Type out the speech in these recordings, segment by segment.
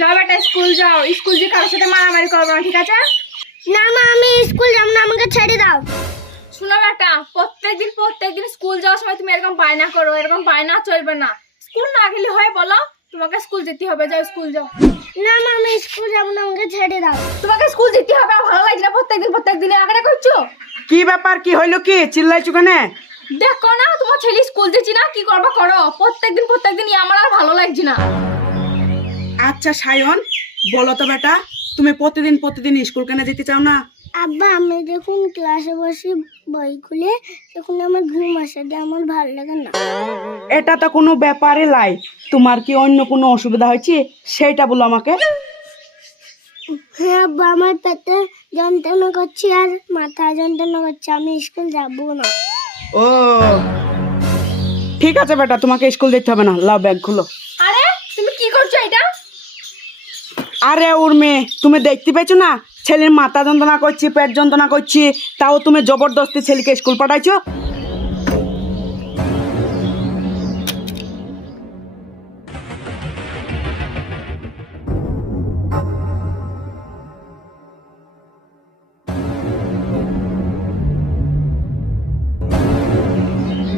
যাও বেটা স্কুল যাও। স্কুল যে কারোর সাথে মারামারি করব না ঠিক আছে? না মা আমি স্কুল যাব না আমাকে ছেড়ে দাও। শোনো বেটা প্রত্যেকদিন প্রত্যেকদিন স্কুল যাওয়ার সময় তুমি এরকম বায়না করো এরকম বায়না চলবে না। স্কুল না গেলে হয় বলো তোমাকে স্কুল যেতে হবে যাও স্কুল যাও। না মা আমি স্কুল যাব না আমাকে ছেড়ে দাও। তোমাকে স্কুল যেতে হবে আর ভালো লাগছে না প্রত্যেকদিন প্রত্যেকদিন আগে করছ? কি ব্যাপার কি হইল কি? চিল্লাইছো কেন? দেখো না তোমার ছেলে স্কুল যেছি না কি করবা করো? প্রত্যেকদিন প্রত্যেকদিন আমার আর ভালো লাগছে না। আচ্ছা সায়ন বলো তো বেটা তুমি প্রতিদিন প্রতিদিন স্কুল কেন যেতে চাও না? আব্বা আমি যখন ক্লাসে বসি বই খুলে তখন আমার ঘুম আসে দিয়ে আমার ভালো লাগে না। এটা তো কোনো ব্যাপারে লাই। তোমার কি অন্য কোনো অসুবিধা হয়েছে? সেইটা বলো আমাকে। হ্যাঁ আব্বা আমার পেটে যন্ত্রণা করছে আর মাথা যন্ত্রণা করছে আমি স্কুল যাব না। ও ঠিক আছে বেটা তোমাকে স্কুল যেতে হবে না। লাও ব্যাগ খুলো আরে তুমি কি করছ এটা আরে ওর মেয়ে তুমি দেখতে পেয়েছ না? ছেলের মাথা যন্ত্রণা করছি, পেট যন্ত্রণা করছি, তাও তুমি জবরদস্তি ছেলেকে স্কুল পাঠাইছো?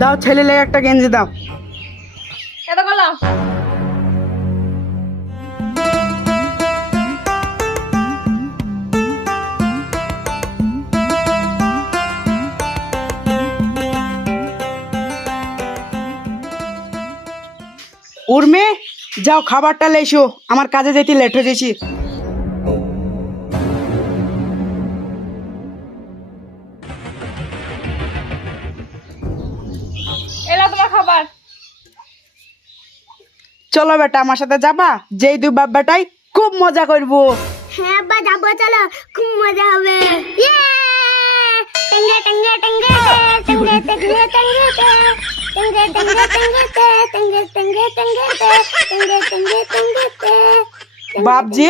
দাও ছেলে লেগে একটা গেঞ্জি দাও। উর্মি যাও খাবারটা লেসো আমার কাজে যেতে লেট হয়ে গেছি। এলা তোমার খাবার। চলো বেটা আমার সাথে যাবা? যেই দুই বাপ বেটাই খুব মজা করব। হ্যাঁ আব্বা যাব চলো। খুব মজা হবে। ইয়ে! টঙ্গে টঙ্গে টঙ্গে টঙ্গে টঙ্গে টঙ্গে। বাপ যে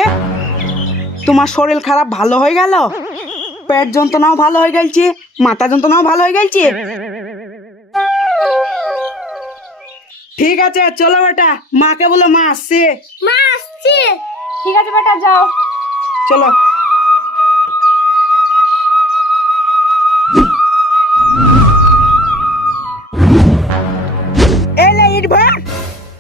তোমার শরীর খারাপ ভালো হয়ে গেল? পেট যন্ত্রণাও ভালো হয়ে গেলছে মাথা যন্ত্রণাও ভালো হয়ে গেলছে? ঠিক আছে চলো বেটা মাকে বলো মা আসছে। মা আসছে। ঠিক আছে বেটা যাও। চলো।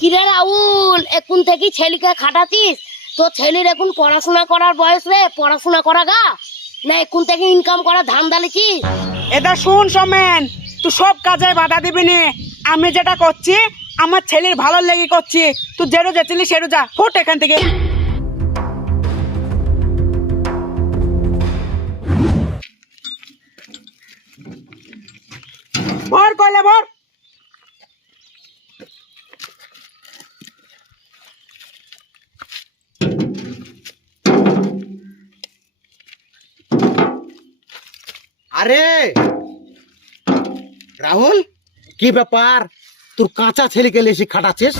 কিরে রাহুল এখন থেকে ছেলেকে খাটাতিস তো ছেলের এখন পড়াশোনা করার বয়স রে পড়াশোনা করা গা। না এখন থেকে ইনকাম করা ধান দালিছি এটা শুন সমেন তুই সব কাজে বাধা দিবি নি। আমি যেটা করছি আমার ছেলের ভালো লেগে করছি। তুই যেরো যেছিলি সেরো যা ফোট এখান থেকে। ভর কয়লা ভর। আরে, রাহুল, কি ব্যাপার? তোর কাঁচা ছেলেকে লেসি খাটাচ্ছিস?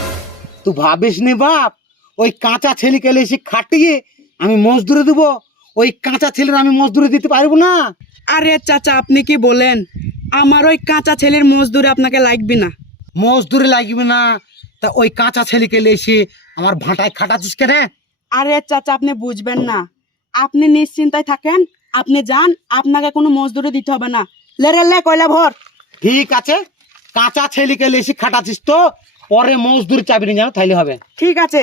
তুই ভাবিস নি বাপ? ওই কাঁচা ছেলেকে লেসি খাটিয়ে আমি মজদুরি দেবো? ওই কাঁচা ছেলের আমি মজদুরি দিতে পারব না। আরে চাচা আপনি কি বলেন? আমার ওই কাঁচা ছেলের মজদুরি আপনাকে লাগবে না। মজদুরি লাগবে না। তা ওই কাঁচা ছেলেকে লেসি আমার ভাঁটায় খাটাচ্ছিস কেন? আরে চাচা আপনি বুঝবেন না। আপনি নিশ্চিন্তায় থাকেন আপনি যান আপনাকে কোনো মজদুরি দিতে হবে না। লে রে লে কয়লা ভর। ঠিক আছে কাঁচা ছেলেকে লেসি খাটাচ্ছিস তো পরে মজদুরি চাবি নিয়ে যাও তাইলে হবে। ঠিক আছে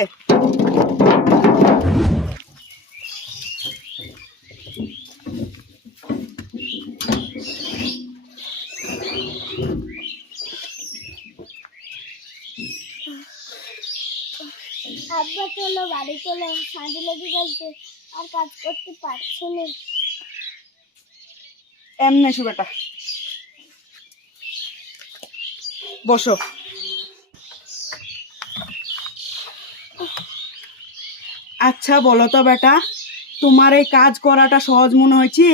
আব্বা চলো বাড়ি চলো সাঁঝে লেগে গেছে আর কাজ করতে পারছি না। এমনি এসো বেটা। বসো। আচ্ছা বলো তো বেটা তোমার এই কাজ করাটা সহজ মনে হয়েছে?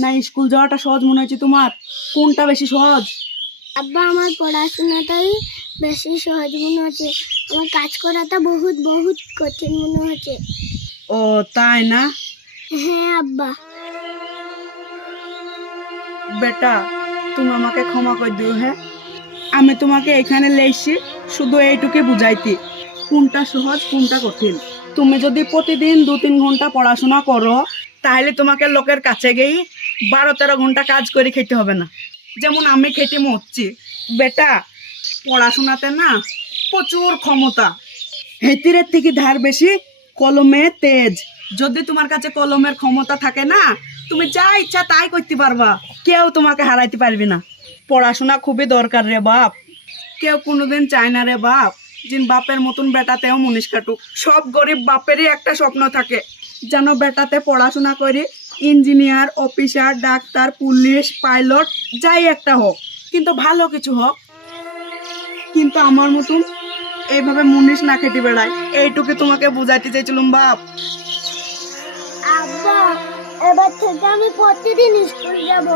না স্কুল যাওয়াটা সহজ মনে হয়েছে তোমার? কোনটা বেশি সহজ? আব্বা আমার পড়াশোনাটাই বেশি সহজ মনে হচ্ছে আমার কাজ করাটা বহুত বহুত কঠিন মনে হচ্ছে। ও তাই না? হ্যাঁ আব্বা। বেটা তুমি আমাকে ক্ষমা করে দিও হ্যাঁ? আমি তোমাকে এখানে লেছি শুধু এইটুকু বুঝাইতে। কোনটা সহজ কোনটা কঠিন? তুমি যদি প্রতিদিন দু তিন ঘণ্টা পড়াশোনা করো তাহলে তোমাকে লোকের কাছে গিয়ে বারো তেরো ঘণ্টা কাজ করে খেতে হবে না। যেমন আমি খেতে মরছি। বেটা পড়াশোনাতে না প্রচুর ক্ষমতা। হেতিরের থেকে ধার বেশি কলমে তেজ। যদি তোমার কাছে কলমের ক্ষমতা থাকে না, তুমি যা ইচ্ছা তাই করতে পারবা। কেউ তোমাকে হারাইতে পারবে না। পড়াশোনা খুবই দরকার রে বাপ। কেউ কোনোদিন চায় না রে বাপ, যিন বাপের মতন বেটাতেও মুনিশ কাটুক। সব গরিব বাপেরই একটা স্বপ্ন থাকে, যেন বেটাতে পড়াশোনা করে engineer, officer, doctor, police, pilot, যাই একটা হোক। কিন্তু ভালো কিছু হোক কিন্তু আমার মতন এইভাবে মুনিশ না খেতে বেড়ায়। এইটুকু তোমাকে বুঝাইতে চাইছিলাম বাপ। আব্বা এবার থেকে আমি প্রতিদিন স্কুল যাব।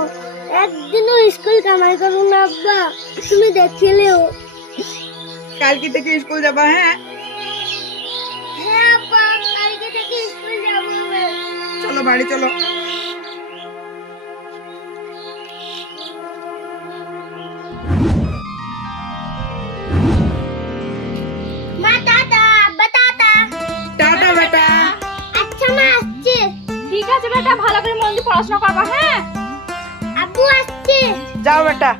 একদিনও স্কুল কামাই করব না আব্বা। তুমি দেখিলেও কালকে থেকে স্কুল যাবা হ্যাঁ? হ্যাঁ আব্বা কালকে থেকে স্কুল যাব। চলো বাড়ি চলো। পড়াশোনা করবা হ্যাঁ আব্বু আসছে যাও বেটা